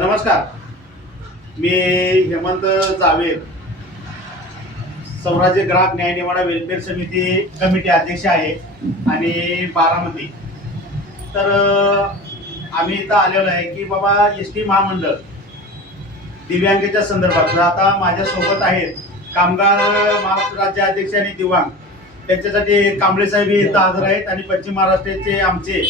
नमस्कार. मी हेमंत जावेद स्वराज्य ग्राहक न्याय निवाडा वेलफेअर समिती कमिटी अध्यक्ष आहे आणि बारामती. तर आम्ही इथं आलेलो आहे की बाबा एस टी महामंडळ दिव्यांगेच्या संदर्भात आता माझ्यासोबत आहेत कामगार महाराष्ट्र राज्य अध्यक्ष आणि दिव्यांग त्यांच्यासाठी कांबळे साहेब इथं हजर आहेत आणि पश्चिम महाराष्ट्राचे आमचे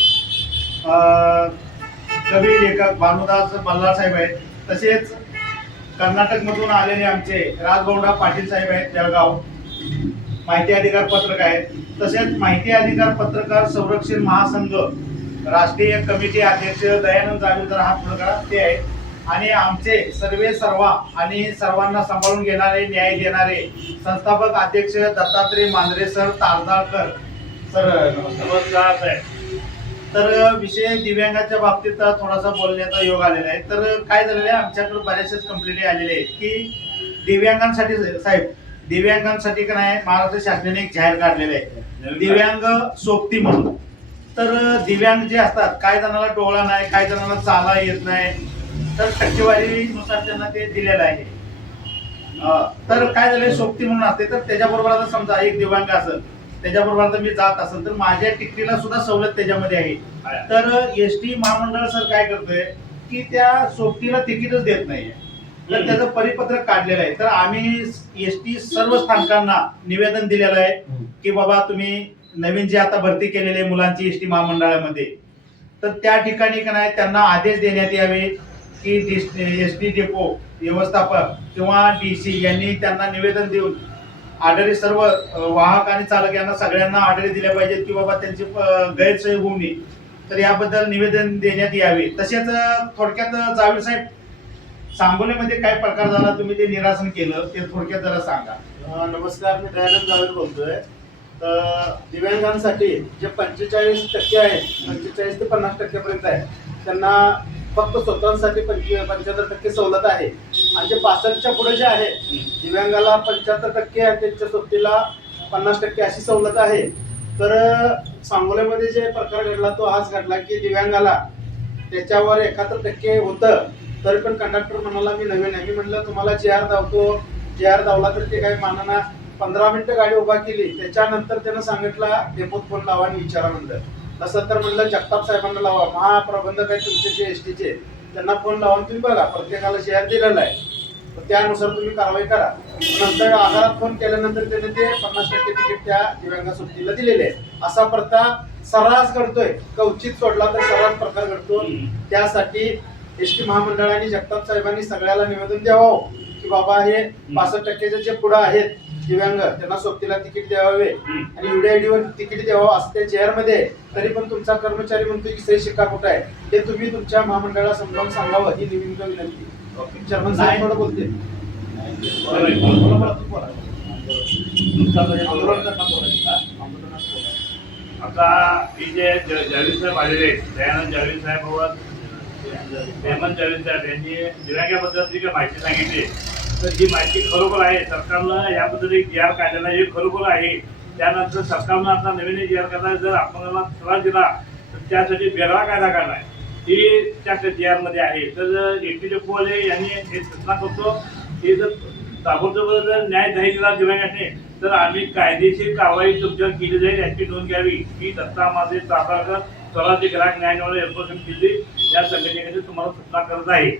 कवी लेखक भानुदास बल्लासाहेब आहेत. तसेच कर्नाटकमधून आलेले आमचे राजगौडा पाटील साहेब आहेत जळगाव. माहिती अधिकार पत्रक आहेत. तसेच माहिती अधिकार पत्रकार संरक्षण महासंघ राष्ट्रीय कमिटी अध्यक्ष दयानंद जावेदर हा पुढाकार ते आहेत. आणि आमचे सर्वे सर्वा आणि सर्वांना सांभाळून घेणारे न्याय देणारे संस्थापक अध्यक्ष दत्तात्रय मांजरे सर तारदाळकर सर नमस्कार साहेब. तर विषय दिव्यांगाच्या बाबतीत थोडासा बोलण्याचा योग आलेला आहे. तर काय झालेलं आहे आमच्याकडे बऱ्याचशाच कंप्लेंटी आलेल्या आहेत की दिव्यांगांसाठी साहेब दिव्यांगांसाठी का नाही महाराष्ट्र शासनाने एक जाहीर काढलेलं आहे. दिव्यांग सोबती म्हणून. तर दिव्यांग जे असतात काय जणाला डोळा नाही काय जणांना चाला येत नाही तर टक्केवारीनुसार त्यांना ते दिलेलं आहे. तर काय झालंय सोबती म्हणून असते तर त्याच्याबरोबर आता समजा एक दिव्यांग असेल त्याच्याबरोबर आता मी जात असेल तर माझ्या तिकिटीला सुद्धा सवलत त्याच्यामध्ये आहे. तर एस टी महामंडळ सर काय करतोय की त्या सोबतीला तिकीटच देत नाहीये. तर त्याचं परिपत्रक काढलेलं आहे. तर आम्ही एस टी सर्व स्थानकांना निवेदन दिलेलं आहे की बाबा तुम्ही नवीन जे आता भरती केलेले मुलांची एस टी महामंडळामध्ये तर त्या ठिकाणी का नाही त्यांना आदेश देण्यात यावे की एस टी डेपो व्यवस्थापक किंवा डी सी यांनी त्यांना निवेदन देऊन आढळी सर्व वाहक आणि चालक यांना सगळ्यांना आढळी दिल्या पाहिजेत की बाबा त्यांची गैरसोय होऊ नये. तर याबद्दल निवेदन देण्यात यावे. तसेच थोडक्यात अ, जावेद साहेब सांगोलीमध्ये काय प्रकार झाला तुम्ही ते निरासन केलं ते थोडक्यात जरा सांगा. नमस्कार मी दयानंद जावेद बोलतोय. तर दिव्यांगांसाठी जे पंचेचाळीस टक्के आहेत पंचेचाळीस ते पन्नास टक्क्यापर्यंत आहे त्यांना फक्त स्वतःसाठी पंच पंच्याहत्तर टक्के सवलत आहे. आणि जे पासष्टच्या पुढे जे आहे दिव्यांगाला पंच्याहत्तर टक्के आणि त्यांच्या सोबतीला पन्नास टक्के अशी सवलत आहे. तर सांगोल्यामध्ये जे प्रकार घडला तो हाच घडला की दिव्यांगाला त्याच्यावर एकाहत्तर टक्के होतं तरी पण कंडक्टर म्हणाला मी नवीन आहे मी म्हणलं तुम्हाला जे आर धावतो जे आर धावला तर ते काही मानाना. पंधरा मिनिटं गाडी उभा केली त्याच्यानंतर त्यानं सांगितला डेपोत फोन लावा आणि विचारा म्हणलं. तसं तर म्हणलं जगताप साहेबांना लावा. महाप्रबंधक आहे तुमचे जे एस टीचे. त्यांना फोन लावून तुम्ही बघा प्रत्येकाला शेअर दिलेला आहे. तर त्यानुसार तुम्ही कारवाई करा. नंतर आधारात फोन केल्यानंतर त्याने ते पन्नास टक्के तिकीट त्या दिव्यांग सुट्टीला दिलेले आहे असा प्रथा सर्रास घडतोय. कवचित सोडला तर सर्रास प्रकार घडतो. त्यासाठी एस टी महामंडळाने जगताप साहेबांनी सगळ्याला निवेदन द्यावं की बाबा हे पासष्ट टक्केचे जे पुढं आहेत दिव्यांग त्यांना सोबतीला तिकीट द्यावे आणि UDID वर तिकीट द्यावं असं त्या चेअरमध्ये आहे. तरी पण तुमचा कर्मचारी म्हणतोय की सही शिक्का कुठं आहे? ते तुम्ही तुमच्या महामंडळाला समजावून सांगावं ही निविंद विनंती चर्मन साहेब थोडं बोलते. आता ही जे ज- जावेद साहेब आलेले आहेत, दयानंद जावेद साहेब व हेमंत जावेद साहेब यांनी दिव्यांगाबद्दल जी काही माहिती सांगितली. तर ही माहिती खरोखर आहे. सरकारनं याबद्दल एक जी आर काढलेला हे खरोखर आहे. त्यानंतर सरकारनं आता नवीन जी आर काढला जर अपंगाला त्रास दिला तर त्यासाठी वेगळा कायदा कराण आहे. ती त्या जी आरमध्ये आहे. तर ए टी डेपोवाले यांनी हे सूचना करतो की जर ताबडतोब जर न्याय नाही दिला दिव्यांगाने तर आम्ही कायदेशीर कारवाई तुमच्यावर केली जाईल याची नोंद घ्यावी. की दत्ता माझे चाफाकर स्वराज्य ग्राहक न्याय एन्फोर्समेंट एअरपोर्ट दिल्ली या संघटनेकडे तुम्हाला सूचना करत आहे.